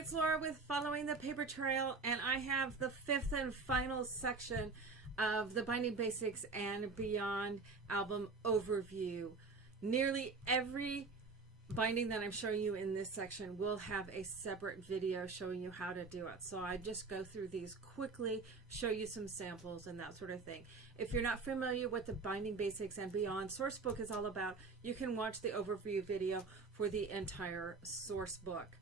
it's Laura with Following the Paper Trail, and I have the fifth and final section of the Binding Basics and Beyond album overview. Nearly every binding that I'm showing you in this section will have a separate video showing you how to do it. So I just go through these quickly, show you some samples and that sort of thing. If you're not familiar with the Binding Basics and Beyond source book is all about, you can watch the overview video for the entire source book.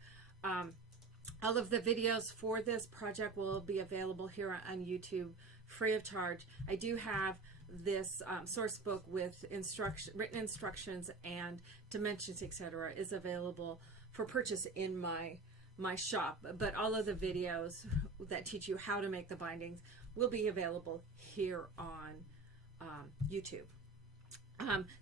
All of the videos for this project will be available here on YouTube free of charge. I do have this source book with written instructions and dimensions, etc. is available for purchase in my shop, but all of the videos that teach you how to make the bindings will be available here on YouTube.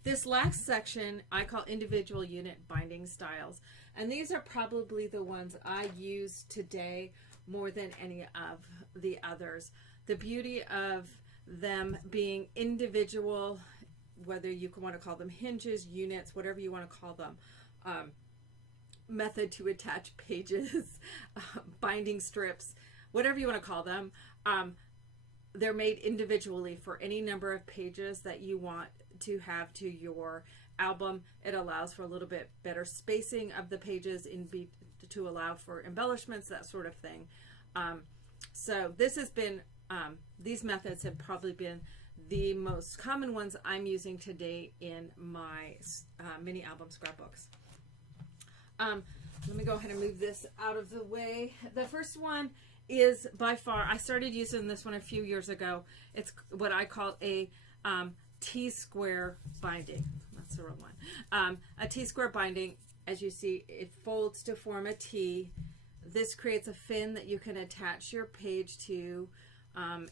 This last section I call individual unit binding styles, and these are probably the ones I use today more than any of the others. The beauty of them being individual, whether you want to call them hinges, units, whatever you want to call them, method to attach pages, binding strips, whatever you want to call them, they're made individually for any number of pages that you want to have to your album. It allows for a little bit better spacing of the pages to allow for embellishments, that sort of thing. So this has been these methods have probably been the most common ones I'm using today in my mini album scrapbooks. Let me go ahead and move this out of the way. The first one is by far, I started using this one a few years ago. It's what I call a Tsquare binding. That's the wrong one. A Tsquare binding, as you see, it folds to form a T. This creates a fin that you can attach your page to.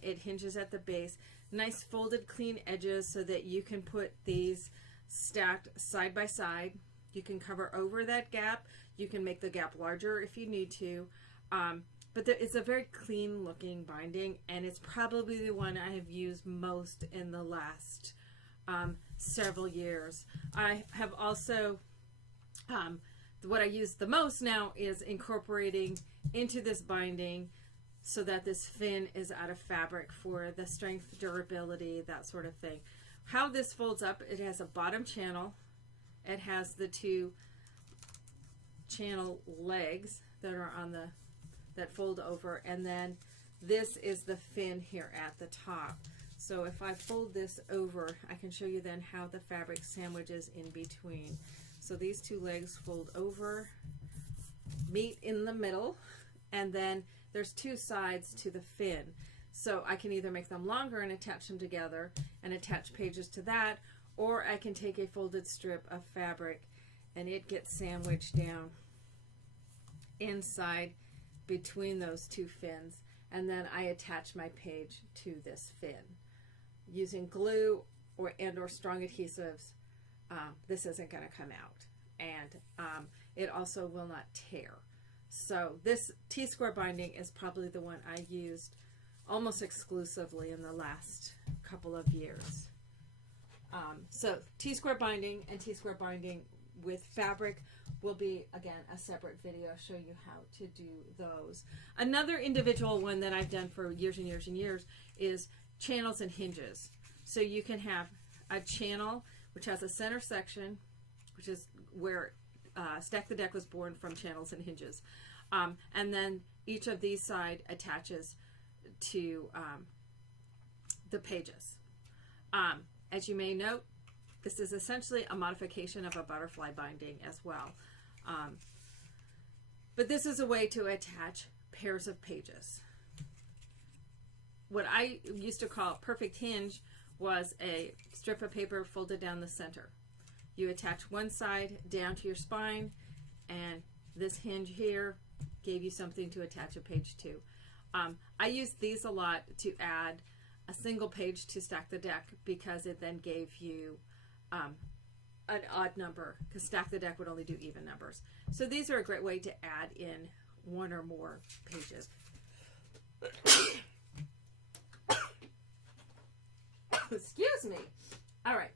It hinges at the base. Nice folded clean edges so that you can put these stacked side by side. You can cover over that gap. You can make the gap larger if you need to. But it's a very clean looking binding, and it's probably the one I have used most in the last several years. I have also, what I use the most now is incorporating into this binding so that this fin is out of fabric for the strength, durability, that sort of thing. How this folds up, it has a bottom channel. It has the two channel legs that are on that fold over, and then this is the fin here at the top. So if I fold this over, I can show you then how the fabric sandwiches in between. So these two legs fold over, meet in the middle, and then there's two sides to the fin. So I can either make them longer and attach them together and attach pages to that, or I can take a folded strip of fabric and it gets sandwiched down inside between those two fins, and then I attach my page to this fin. Using glue or strong adhesives, this isn't going to come out, and it also will not tear. So this Tsquare binding is probably the one I used almost exclusively in the last couple of years. So Tsquare binding and Tsquare binding with fabric will be, again, a separate video showing you how to do those. Another individual one that I've done for years and years and years is channels and hinges. So you can have a channel which has a center section, which is where Stack the Deck was born from, channels and hinges. And then each of these side attaches to the pages. As you may note, this is essentially a modification of a butterfly binding as well. But this is a way to attach pairs of pages. What I used to call a perfect hinge was a strip of paper folded down the center. You attach one side down to your spine, and this hinge here gave you something to attach a page to. I used these a lot to add a single page to Stack the Deck because it then gave you an odd number, because Stack the Deck would only do even numbers. So these are a great way to add in one or more pages. Excuse me. All right.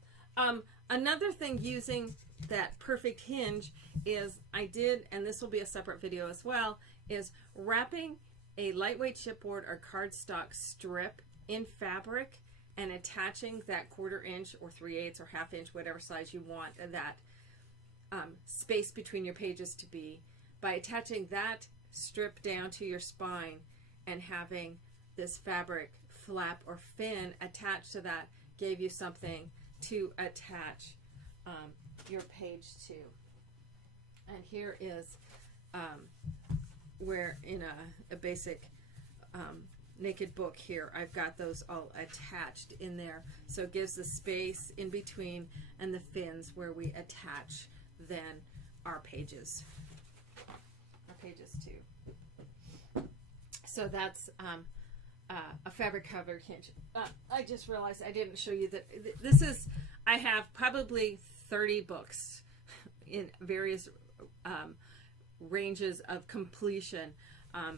Another thing using that perfect hinge is I did, and this will be a separate video as well, is wrapping a lightweight chipboard or cardstock strip in fabric and attaching that 1/4 inch or 3/8 or 1/2 inch, whatever size you want that space between your pages to be, by attaching that strip down to your spine and having this fabric flap or fin attached to that gave you something to attach your page to. And here is where in a basic naked book here, I've got those all attached in there. So it gives the space in between and the fins where we attach then our pages to. So that's a fabric cover hinge. I just realized I didn't show you that this is, I have probably 30 books in various ranges of completion.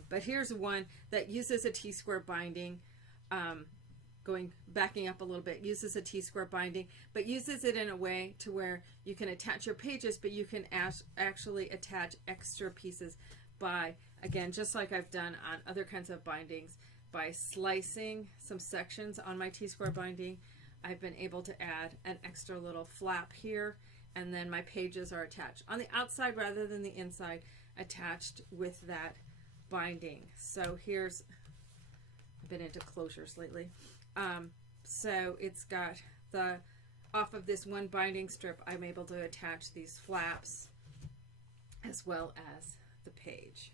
But here's one that uses a Tsquare binding, backing up a little bit, uses a Tsquare binding, but uses it in a way to where you can attach your pages, but you can actually attach extra pieces by, again, just like I've done on other kinds of bindings, by slicing some sections on my Tsquare binding. I've been able to add an extra little flap here, and then my pages are attached on the outside rather than the inside, attached with that binding. So here's, I've been into closures lately. So it's got the, off of this one binding strip, I'm able to attach these flaps as well as the page.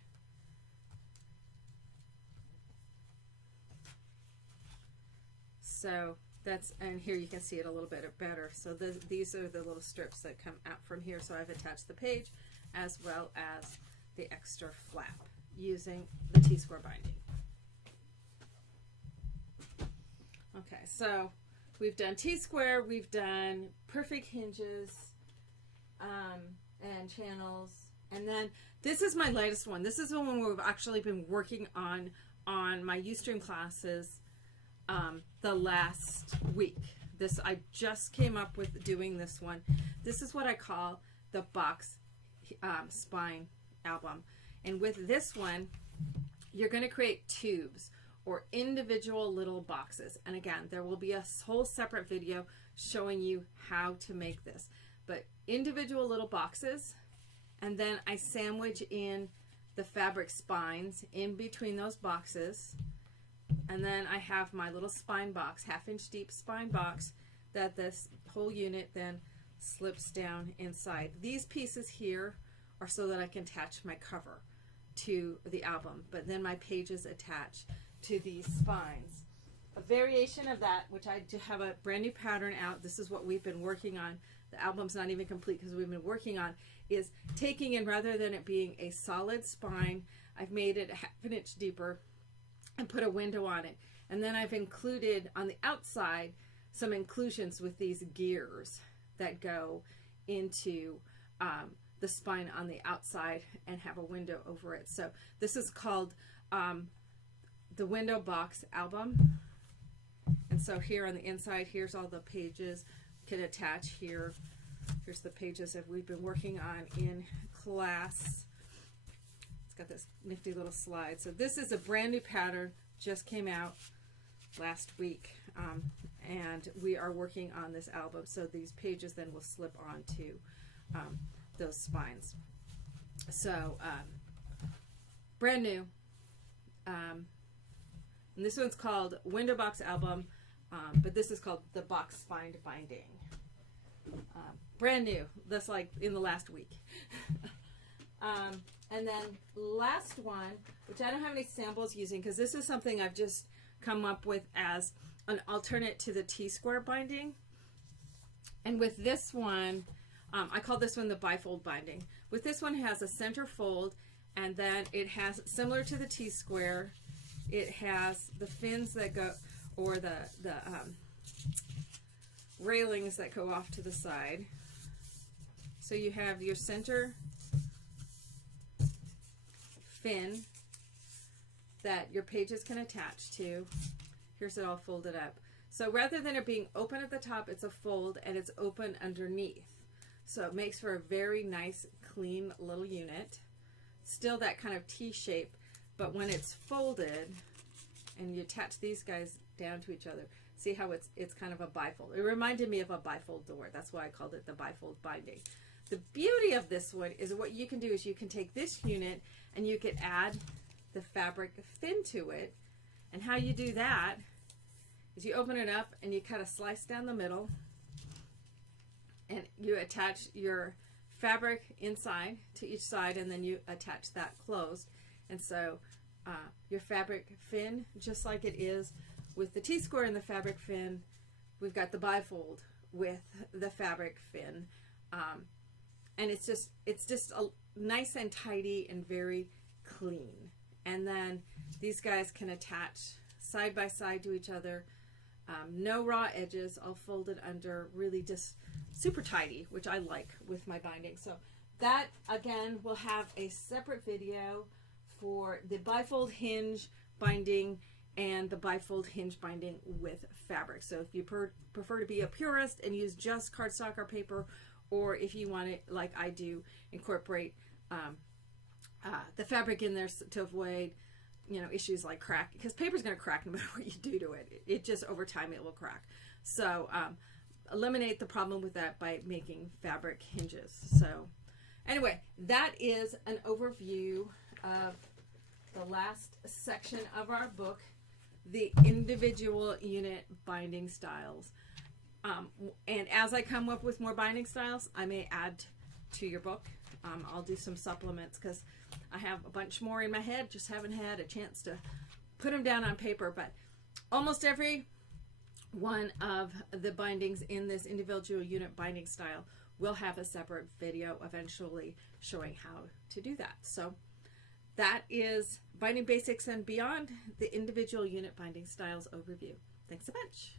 So that's, and here you can see it a little bit better. So these are the little strips that come out from here. So I've attached the page as well as the extra flap using the Tsquare binding. Okay, so we've done Tsquare, we've done perfect hinges and channels, and then this is my latest one. This is the one where we've actually been working on my Ustream classes the last week. This, I just came up with doing this one. This is what I call the box spine album. And with this one, you're going to create tubes or individual little boxes. And again, there will be a whole separate video showing you how to make this. But individual little boxes, and then I sandwich in the fabric spines in between those boxes. And then I have my little spine box, 1/2 inch deep spine box, that this whole unit then slips down inside. These pieces here are so that I can attach my cover to the album, but then my pages attach to these spines. A variation of that, which I have a brand new pattern out, this is what we've been working on, the album's not even complete because we've been working on, is taking in, rather than it being a solid spine, I've made it 1/2 inch deeper and put a window on it. And then I've included on the outside some inclusions with these gears that go into the spine on the outside and have a window over it. So this is called the window box album. And so here on the inside, here's all the pages can attach here. Here's the pages that we've been working on in class. It's got this nifty little slide. So this is a brand new pattern, just came out last week, and we are working on this album. So these pages then will slip onto those spines. So brand new, and this one's called Window Box Album, but this is called the Box Spine Binding. Brand new, that's like in the last week. And then last one, which I don't have any samples using because this is something I've just come up with as an alternate to the Tsquare binding. And with this one, I call this one the Bifold Binding. With this one, it has a center fold, and then it has, similar to the Tsquare, it has the fins that go, or the railings that go off to the side. So you have your center fin that your pages can attach to. Here's it all folded up. So rather than it being open at the top, it's a fold and it's open underneath. So it makes for a very nice, clean little unit. Still that kind of T shape, but when it's folded and you attach these guys down to each other, see how it's kind of a bifold. It reminded me of a bifold door. That's why I called it the Bifold Binding. The beauty of this one is what you can do is you can take this unit and you can add the fabric fin to it. And how you do that is you open it up and you cut a slice down the middle and you attach your fabric inside to each side, and then you attach that closed. And so your fabric fin, just like it is with the T-square and the fabric fin, we've got the bifold with the fabric fin. And it's just a nice and tidy and very clean. And then these guys can attach side by side to each other. No raw edges, all folded under, really just super tidy, which I like with my binding. So that, again, will have a separate video for the bifold hinge binding and the bifold hinge binding with fabric. So if you prefer to be a purist and use just cardstock or paper, or if you want it, like I do, incorporate the fabric in there to avoid, you know, issues like crack, because paper's going to crack no matter what you do to it. It just, over time, it will crack. So eliminate the problem with that by making fabric hinges. So anyway, that is an overview of the last section of our book, the individual unit binding styles. And as I come up with more binding styles, I may add to your book. I'll do some supplements because I have a bunch more in my head, just haven't had a chance to put them down on paper. But almost every one of the bindings in this individual unit binding style will have a separate video eventually showing how to do that. So that is Binding Basics and Beyond, the individual unit binding styles overview. Thanks a bunch.